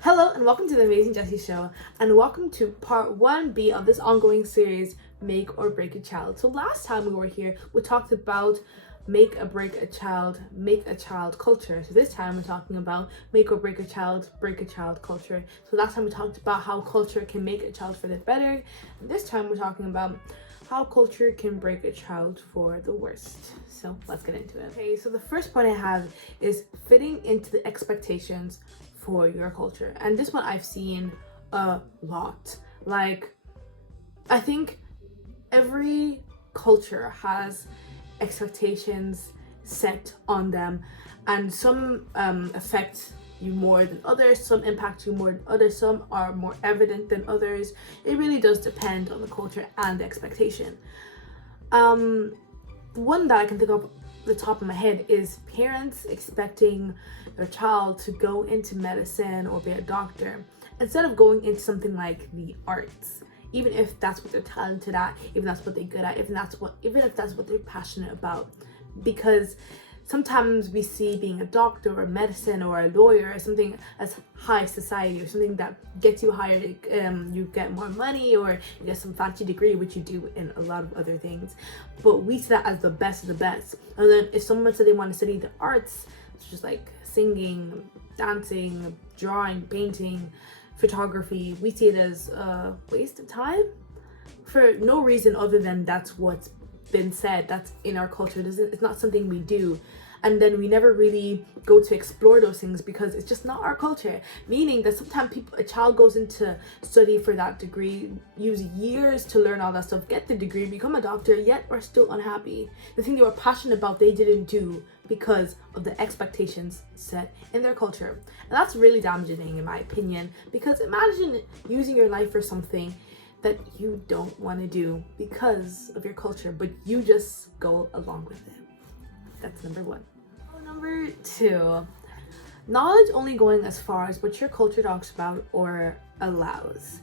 Hello and welcome to the Amazing Jessy Show, and welcome to part 1B of this ongoing series, Make or Break a Child. So last time we were here, we talked about make a child culture. So this time we're talking about make or break a child culture. So last time we talked about how culture can make a child for the better, and this time we're talking about how culture can break a child for the worst. So let's get into it. Okay, so the first point I have is fitting into the expectations for your culture. And this one I've seen a lot. Like, I think every culture has expectations set on them, and some affect you more than others, some impact you more than others, some are more evident than others. It really does depend on the culture and the expectation. One that I can think of the top of my head is parents expecting their child to go into medicine or be a doctor instead of going into something like the arts, even if that's what they're talented at, even if that's what they're good at, even if that's what they're passionate about. Because sometimes we see being a doctor or medicine or a lawyer as something as high society, or something that gets you higher. You get more money, or you get some fancy degree, which you do in a lot of other things. But we see that as the best of the best. And then if someone said they want to study the arts, it's just like singing, dancing, drawing, painting, photography, we see it as a waste of time for no reason other than that's what's been said, that's in our culture. It's not something we do, and then we never really go to explore those things because it's just not our culture. Meaning that sometimes a child goes into study for that degree, use years to learn all that stuff, get the degree, become a doctor, yet are still unhappy. The thing they were passionate about they didn't do because of the expectations set in their culture. And that's really damaging in my opinion, because imagine using your life for something that you don't want to do because of your culture, but you just go along with it. That's number one. Number two, knowledge only going as far as what your culture talks about or allows.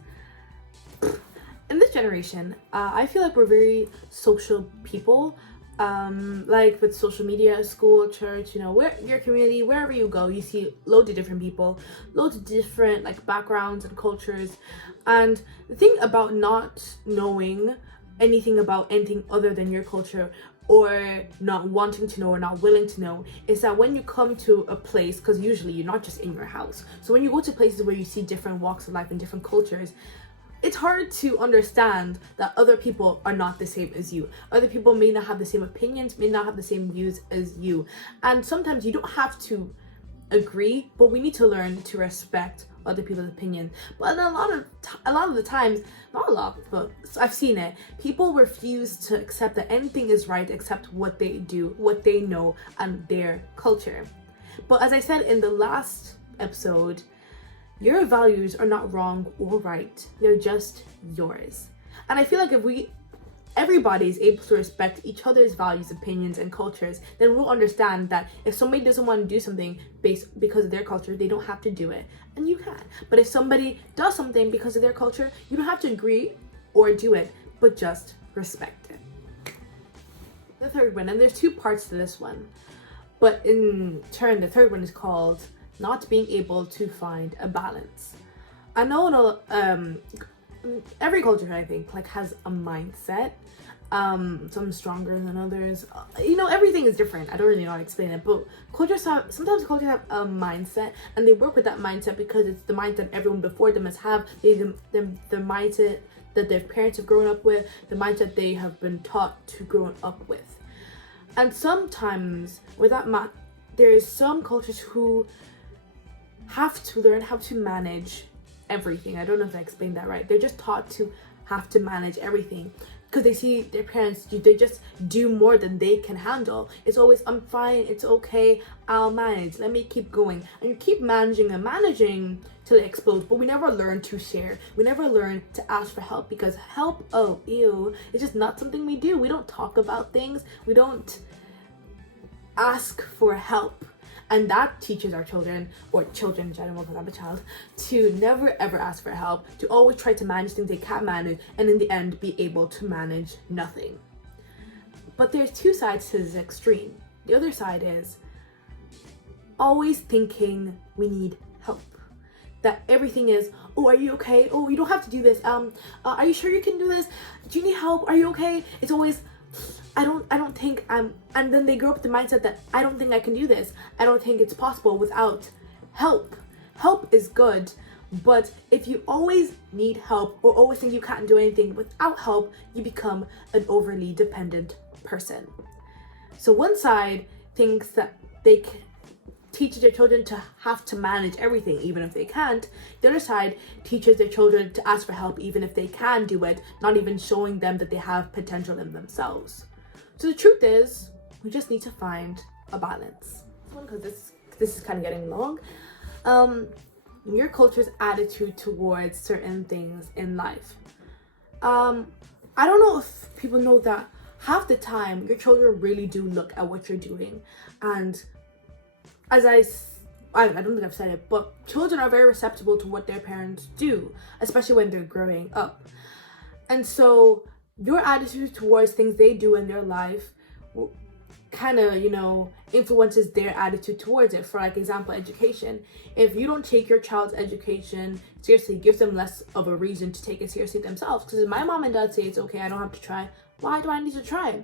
In this generation, I feel like we're very social people. Like with social media, school, church, where your community, wherever you go, you see loads of different people, loads of different like backgrounds and cultures. And the thing about not knowing anything about anything other than your culture, or not wanting to know or not willing to know, is that when you come to a place, because usually you're not just in your house, so when you go to places where you see different walks of life and different cultures, it's hard to understand that other people are not the same as you. Other people may not have the same opinions, may not have the same views as you. And sometimes you don't have to agree, but we need to learn to respect other people's opinion. But a lot of the times, not a lot, but I've seen it, people refuse to accept that anything is right except what they do, what they know, and their culture. But as I said in the last episode, your values are not wrong or right, they're just yours. And I feel like if everybody is able to respect each other's values, opinions, and cultures, then we'll understand that if somebody doesn't want to do something because of their culture, they don't have to do it, and you can. But if somebody does something because of their culture, you don't have to agree or do it, but just respect it. The third one, and there's two parts to this one, but in turn, the third one is called not being able to find a balance. I know every culture, I think, like has a mindset. Some stronger than others. Everything is different. I don't really know how to explain it, but sometimes cultures have a mindset, and they work with that mindset because it's the mindset everyone before them has have. The mindset that their parents have grown up with, the mindset they have been taught to grow up with. And sometimes with that there's some cultures who have to learn how to manage everything. I don't know if I explained that right. They're just taught to have to manage everything because they see their parents, they just do more than they can handle. It's always, I'm fine, it's okay, I'll manage, let me keep going. And you keep managing and managing till it explodes, but we never learn to share. We never learn to ask for help, because help, it's just not something we do. We don't talk about things. We don't ask for help. And that teaches our children, or children in general, because I'm a child, to never ever ask for help, to always try to manage things they can't manage, and in the end be able to manage nothing. But there's two sides to this extreme. The other side is always thinking we need help. that everything is, oh, are you okay? Oh, you don't have to do this. Are you sure you can do this? Do you need help? Are you okay? It's always, I don't think I'm, and then they grow up with the mindset that I don't think I can do this. I don't think it's possible without help. Help is good, but if you always need help or always think you can't do anything without help, you become an overly dependent person. So one side thinks that they can teach their children to have to manage everything even if they can't. The other side teaches their children to ask for help even if they can do it, not even showing them that they have potential in themselves. So the truth is, we just need to find a balance. Because this is kind of getting long. Your culture's attitude towards certain things in life. I don't know if people know that half the time your children really do look at what you're doing, and as I don't think I've said it, but children are very receptive to what their parents do, especially when they're growing up. And so your attitude towards things they do in their life kind of, influences their attitude towards it. For like example, education. If you don't take your child's education seriously, it gives them less of a reason to take it seriously themselves. Because if my mom and dad say it's okay, I don't have to try, why do I need to try?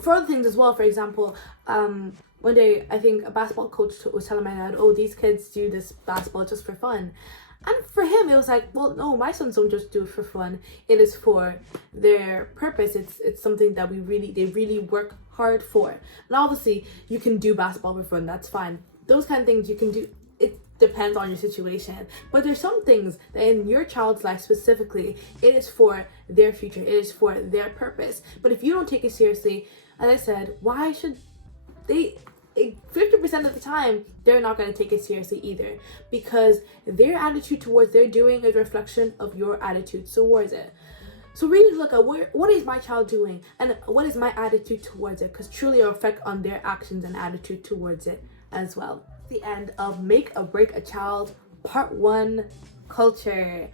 For other things as well, for example, one day I think a basketball coach was telling my dad, oh, these kids do this basketball just for fun. And for him, it was like, well, no, my sons don't just do it for fun. It is for their purpose. It's something that they really work hard for. And obviously, you can do basketball for fun. That's fine. Those kind of things you can do. It depends on your situation. But there's some things that in your child's life specifically, it is for their future. It is for their purpose. But if you don't take it seriously, as I said, why should they? 50% of the time, they're not going to take it seriously either, because their attitude towards their doing is a reflection of your attitude towards it. So really look at what is my child doing and what is my attitude towards it, because truly it'll affect on their actions and attitude towards it as well. The end of Make or Break a Child Part 1, Culture.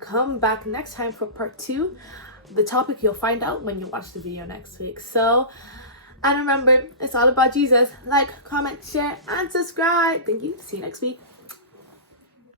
Come back next time for Part 2. The topic you'll find out when you watch the video next week. So, and remember, it's all about Jesus. Like, comment, share, and subscribe. Thank you. See you next week.